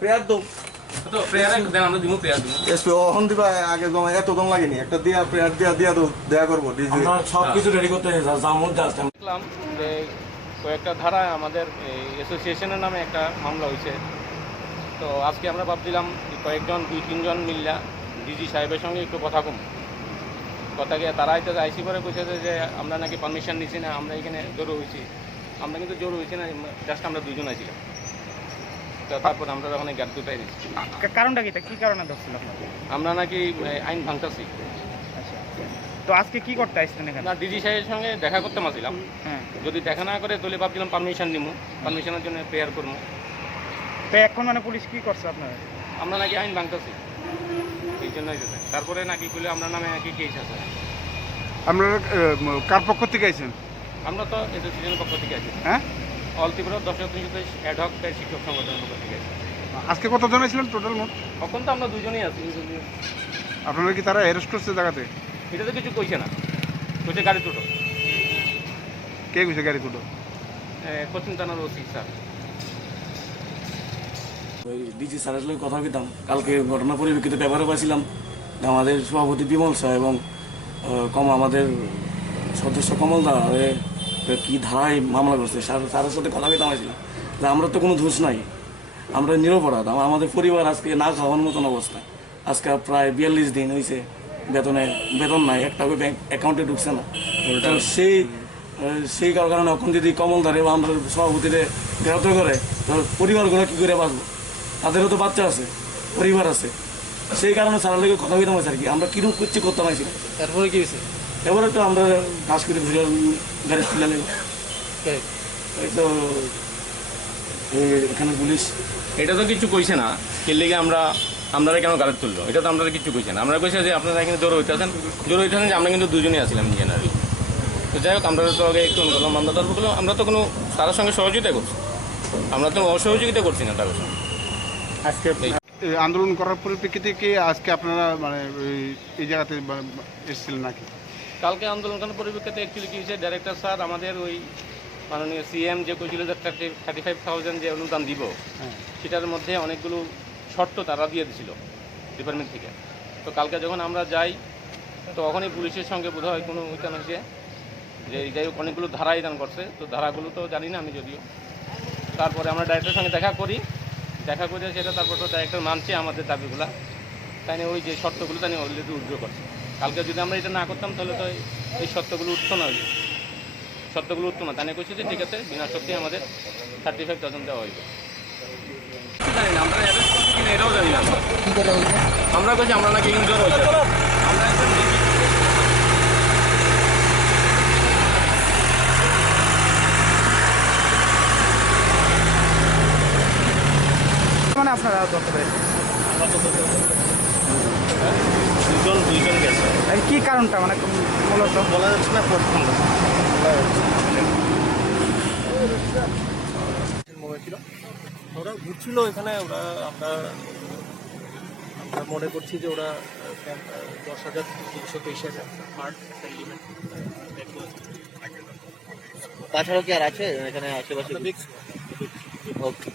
Prayer দাও তো prayer দেন, আমরা দিব প্রেয়ার দিব। এসপি অহন দিবা আগে জমা এত দম লাগেনি একটা দিয়া প্রেয়ার দিয়া তো দেয়া করবো ডিজি আমরা সবকিছু রেডি করতে জামুন জাস্ট দেখলাম যে কয়েকটা ধারায় আমাদের অ্যাসোসিয়েশনের নামে একটা মামলা হয়েছে। তো আজকে আমরা ভাবছিলাম কয়েকজন 2-3 জন মিল্লা ডিজি সাহেবের সঙ্গে একটু কথা কম কথা গিয়ে তারা হয়তো আইসি করে কইছে যে আমরা নাকি পারমিশন নিছি না, আমরা এখানে জড়ো হয়েছি। আমরা কিন্তু জড়ো হয়েছি না, জাস্ট আমরা 2জন আইছিলাম। তো তারপর আমরা ওখানে গ্যাপ দুটাই দিচ্ছি। কারণটা কি কারণে ধরছিল আপনাকে? আমরা নাকি আইন ভাঙতেছি। আচ্ছা, তো আজকে কি করতে আসছেন এখানে? না, ডিজি সাহেবের সঙ্গে দেখা করতে মাছিলাম। হ্যাঁ, যদি দেখা না করে তাহলে ভাবছিলাম পারমিশন নিব, পারমিশনের জন্য প্রেয়ার করবো। তো এখন মানে পুলিশ কি করছে আপনার? আমরা নাকি আইন ভাঙতেছি, এই জন্যই যেতে। তারপরে নাকি করলে আমরা নামে নাকি কেস আছে। আপনারা কার পক্ষ থেকে আইছেন? আমরা তো অ্যাসোসিয়েশনের পক্ষ থেকে আছি। হ্যাঁ, অল ত্রিপুরা দর্শক অ্যাডহক শিক্ষক সংগঠনের পক্ষ থেকে আছি। আজকে কতজন আইছিলেন টোটাল মোট? এখন তো আমরা 2জনই আছি। আপনারা কি তারা অ্যারেস্ট করছে জায়গাতে? এটা তো কিছু কইছে না, কইছে গাড়ি দুটো। কে কইছে গাড়ি দুটো? কোচিং থানার ওসি স্যার। ওই ডিজি স্যারের সঙ্গে কথা বলতাম কালকে ঘটনা পরিপ্রেক্ষিতে পেপারে পাইছিলাম আমাদের সভাপতি বিমল স্যার এবং আমাদের সদস্য কমল দা কি ধারায় মামলা করছে স্যারের সাথে কথা বলতাম আসছিলাম যে আমরা তো কোনো দোষ নাই, আমরা নিরপরাধ। আমাদের পরিবার আজকে না খাওয়ার মতন অবস্থা। আজকে প্রায় 42 দিন হয়েছে বেতন নাই, একটা ব্যাংক অ্যাকাউন্টে ঢুকছে না। তো সেই কারণে এখন যদি কমল ধারে বা আমরা সভাপতিরে গ্রেপ্তার করে তো পরিবারগুলো কী করে বাঁচবো? তাদেরও তো বাচ্চা আছে, পরিবার আছে। সেই কারণে স্যারের লেগে কথা বলতাম আর কি, আমরা কিরকম করছি করতাম আছি। তারপরে কি হয়েছে? এবারে তো আমরা ঘাস করে ঘুরে গাড়ি তুলে নেব। এই তো এখানে পুলিশ এটা তো কিছু কইছে না, কে লেগে আপনারা কেন গাড়ি তুললো, এটা তো আপনারা কিছু কইছে না। আমরা কইছে যে আপনারা এখানে জড়ো হইতেছেন যে আমরা কিন্তু 2জনই আছিলাম জেনারেলি। তো যাই হোক, আমরা তো আগে একটু করলাম, আমরা তারপর আমরা তো কোনো তার সঙ্গে সহযোগিতা করছি, আমরা তো অসহযোগিতা করছি না তার সঙ্গে। আজকে এই আন্দোলন করার পরিপ্রেক্ষিতে কি আজকে আপনারা মানে এই জায়গাতে এসেছিলেন নাকি? কালকে আন্দোলন করার পরিপ্রেক্ষিতে অ্যাকচুয়ালি কী হয়েছে, ডাইরেক্টর স্যার আমাদের ওই মাননীয় সিএম যে কইছিল যে 35,000 যে অনুদান দিব, সেটার মধ্যে অনেকগুলো শর্ত তারা দিয়ে দিছিল ডিপার্টমেন্ট থেকে। তো কালকে যখন আমরা যাই তখনই পুলিশের সঙ্গে বোধ হয় কোনো ওইখানে হয়েছে যে যাই হোক অনেকগুলো ধারাই দান করছে। তো ধারাগুলো তো জানি না আমি যদিও। তারপরে আমরা ডাইরেক্টরের সঙ্গে দেখা করে সেটা তারপর তো ডাইরেক্টর মানছে আমাদের দাবিগুলো, তাই না? ওই যে শর্তগুলো তাই অলরেডি উইথড্র করছে। কালকে যদি আমরা এটা না করতাম তাহলে তো এই শর্তগুলো উঠতো না, তাই না? কইছে যে ঠিক আছে, বিনা শর্তে আমাদের 35,000 দেওয়া হইবে। জানি না আমরা অ্যারেস্ট করছি কিনা এটাও জানি না। আমরা কইছি আমরা নাকি ইনজোর হয়েছে। আমরা একদম মানে আপনারা ধরতে পেরেছেন? 2জন গেছে। এই কি কারণটা মানে মূলত বলা যাচ্ছে না, প্রথম ওরা ঘুরছিল এখানে। আমরা মনে করছি যে ওরা 10,323 হার্ট সেন্টিমেন্ট। তাছাড়াও কি আর আছে এখানে আশেপাশে? দেখছি। ওকে।